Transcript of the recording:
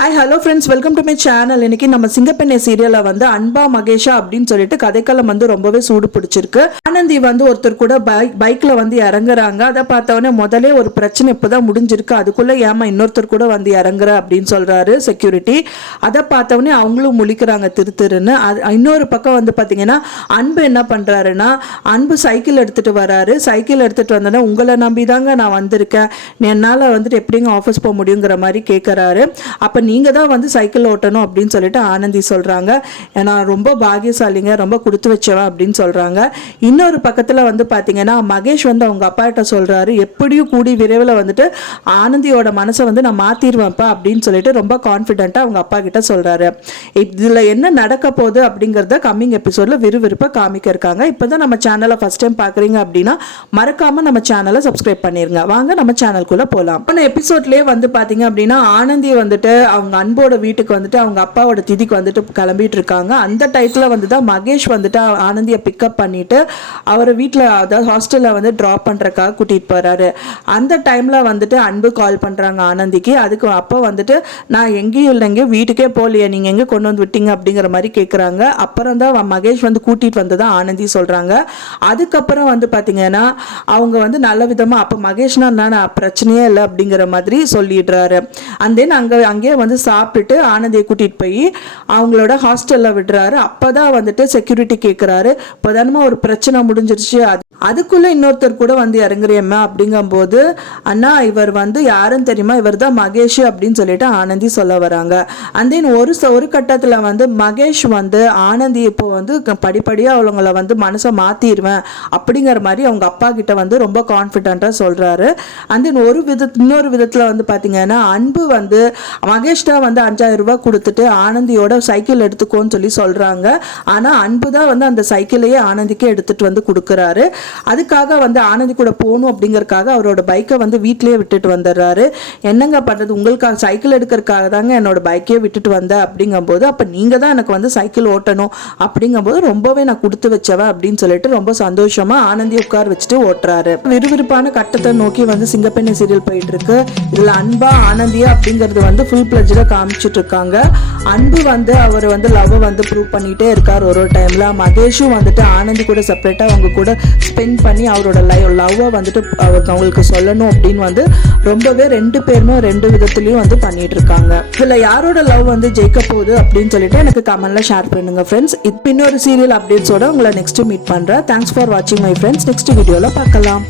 Hi hello friends, welcome to my channel. இன்னைக்கு நம்ம சிங்கப்பெண்ணை சீரியலில் வந்து அன்பா மகேஷா அப்படின்னு சொல்லிட்டு கதைக்களம் வந்து ரொம்பவே சூடு பிடிச்சிருக்கு. ஆனந்தி வந்து ஒருத்தர் கூட பைக்ல வந்து இறங்குறாங்க. அதை பார்த்தவொடனே முதலே ஒரு பிரச்சனை இப்போதான் முடிஞ்சிருக்கு, அதுக்குள்ள ஏமா இன்னொருத்தர் கூட வந்து இறங்குற அப்படின்னு சொல்றாரு செக்யூரிட்டி. அதை பார்த்தவொடனே அவங்களும் முழிக்கிறாங்க திருன்னு. இன்னொரு பக்கம் வந்து பார்த்தீங்கன்னா அன்பு என்ன பண்றாருன்னா, அன்பு சைக்கிள் எடுத்துட்டு வராரு. சைக்கிள் எடுத்துட்டு வந்தோன்னா உங்களை நம்பி தாங்க நான் வந்திருக்கேன், என்னால் வந்துட்டு எப்படிங்க ஆஃபீஸ் போக முடியுங்கிற மாதிரி கேட்குறாரு. அப்போ நீங்கள் தான் வந்து சைக்கிள் ஓட்டணும் அப்படின்னு சொல்லிட்டு ஆனந்தி சொல்கிறாங்க. ஏன்னா ரொம்ப பாகியசாலிங்க, ரொம்ப கொடுத்து வச்சவன் அப்படின்னு சொல்கிறாங்க. இன்னொரு பக்கத்தில் வந்து பார்த்தீங்கன்னா மகேஷ் வந்து அவங்க அப்பாட்ட சொல்கிறாரு, எப்படியும் கூடி விரைவில் வந்துட்டு ஆனந்தியோட மனசை வந்து நான் மாற்றிடுவேன்ப்பா அப்படின்னு சொல்லிட்டு ரொம்ப கான்ஃபிடென்ட்டாக அவங்க அப்பா கிட்ட சொல்கிறாரு. இதில் என்ன நடக்க போகுது அப்படிங்கிறத கம்மிங் எபிசோடில் விறுவிறுப்பாக காமிக்க இருக்காங்க. இப்போ தான் நம்ம சேனலை ஃபஸ்ட் டைம் பார்க்குறீங்க அப்படின்னா மறக்காமல் நம்ம சேனலை சப்ஸ்கிரைப் பண்ணிடுங்க. வாங்க நம்ம சேனலுக்குள்ளே போகலாம். போன எபிசோட்லேயே வந்து பார்த்தீங்க அப்படின்னா ஆனந்தி வந்துட்டு அவங்க அன்போட வீட்டுக்கு வந்துட்டு அவங்க அப்பாவோட திதிக்கு வந்துட்டு கிளம்பிட்டு இருக்காங்க. அந்த டைத்தில் வந்து தான் மகேஷ் வந்துட்டு ஆனந்தியை பிக்கப் பண்ணிட்டு அவரை வீட்டில், அதாவது ஹாஸ்டலில் வந்து ட்ராப் பண்ணுறக்காக கூட்டிகிட்டு போகிறாரு. அந்த டைமில் வந்துட்டு அன்பு கால் பண்ணுறாங்க ஆனந்திக்கு. அதுக்கு அப்போ வந்துட்டு நான் எங்கேயும் இல்லைங்க, வீட்டுக்கே போகலையே, நீங்கள் எங்கே கொண்டு வந்து விட்டீங்க அப்படிங்கிற மாதிரி கேட்குறாங்க. அப்புறம் தான் மகேஷ் வந்து கூட்டிகிட்டு வந்து தான் ஆனந்தி சொல்கிறாங்க. அதுக்கப்புறம் வந்து பார்த்தீங்கன்னா அவங்க வந்து நல்ல விதமாக அப்போ மகேஷ்னா நான் பிரச்சனையே இல்லை அப்படிங்கிற மாதிரி சொல்லிடுறாரு. அண்ட் தென் அங்கேயே வந்து சாப்பிட்டுட்டு ஆனந்தியை கூட்டிகிட்டு போய் அவங்களோட ஹாஸ்டலில் விடுறாரு. அப்போ தான் வந்துட்டு செக்யூரிட்டி கேட்குறாரு, இப்போதானமா ஒரு பிரச்சனை முடிஞ்சிருச்சு, அதுக்குள்ளே இன்னொருத்தர் கூட வந்து இறங்குறியம்மா அப்படிங்கும்போது, அண்ணா இவர் வந்து யாருன்னு தெரியுமா, இவர் தான் மகேஷ் அப்படின்னு சொல்லிட்டு ஆனந்தி சொல்ல வராங்க. அண்ட் தென் ஒரு கட்டத்தில் வந்து மகேஷ் வந்து ஆனந்தி இப்போ வந்து படிப்படியாக அவங்கள வந்து மனசை மாற்றிடுவேன் அப்படிங்கிற மாதிரி அவங்க அப்பா கிட்ட வந்து ரொம்ப கான்ஃபிடென்ட்டாக சொல்கிறாரு. அண்ட் தென் இன்னொரு விதத்தில் வந்து பார்த்தீங்கன்னா அன்பு வந்து மகேஷ் தான் வந்து 5000 ரூபாய் கொடுத்துட்டு ஆனந்தியோட சைக்கிள் எடுத்துக்கோன்னு சொல்லி சொல்கிறாங்க. ஆனால் அன்பு தான் வந்து அந்த சைக்கிளையே ஆனந்திக்கு எடுத்துகிட்டு வந்து கொடுக்குறாரு. அதுக்காக வந்து ஆனந்தி கூட போகணும் அப்படிங்கறக்காக அவரோட பைக்கை வந்து வீட்லயே விட்டுட்டு வந்துடுறாரு. என்னங்க பண்றது, உங்களுக்காக சைக்கிள் எடுக்கிறதுக்காக தாங்க என்னோட பைக்கே விட்டுட்டு வந்தேன் அப்படிங்கும்போது, அப்ப நீங்க தான் எனக்கு வந்து சைக்கிள் ஓட்டணும் அப்படிங்கும்போது ரொம்பவே நான் கொடுத்து வச்சவன் அப்படின்னு சொல்லிட்டு ரொம்ப சந்தோஷமா ஆனந்தி உட்கார வச்சுட்டு ஓட்டுறாரு. விறுவிறுப்பான கட்டத்தை நோக்கி வந்து சிங்கப்பெண்ணை சீரியல் போயிட்டு இருக்கு. இதுல அன்பா ஆனந்தியா அப்படிங்கிறது வந்து ஃபுல் பிளட்ஜ்ல காமிச்சிட்டு இருக்காங்க. அன்பு வந்து அவர் வந்து லவ் வந்து ப்ரூவ் பண்ணிட்டே இருக்காரு ஒரு டைம்ல. மகேஷும் வந்துட்டு ஆனந்தி கூட செப்பரேட்டா அவங்க கூட ஸ்பெண்ட் பண்ணி அவரோட லவ்வை வந்துட்டு அவங்களுக்கு சொல்லணும் அப்படின்னு வந்து ரொம்பவே ரெண்டு பேருமே ரெண்டு விதத்துலயும் வந்து பண்ணிட்டு இருக்காங்க. இதுல யாரோட லவ் வந்து ஜெயிக்க போகுது அப்படின்னு சொல்லிட்டு எனக்கு கமெண்ட்ல ஷேர் பண்ணுங்க ஃப்ரெண்ட்ஸ். இன்னொரு சீரியல் அப்டேட்ஸோட உங்களை நெக்ஸ்ட் மீட் பண்றேன். தேங்க்ஸ் ஃபார் வாட்சிங் மை ஃப்ரெண்ட்ஸ். நெக்ஸ்ட் வீடியோல பார்க்கலாம்.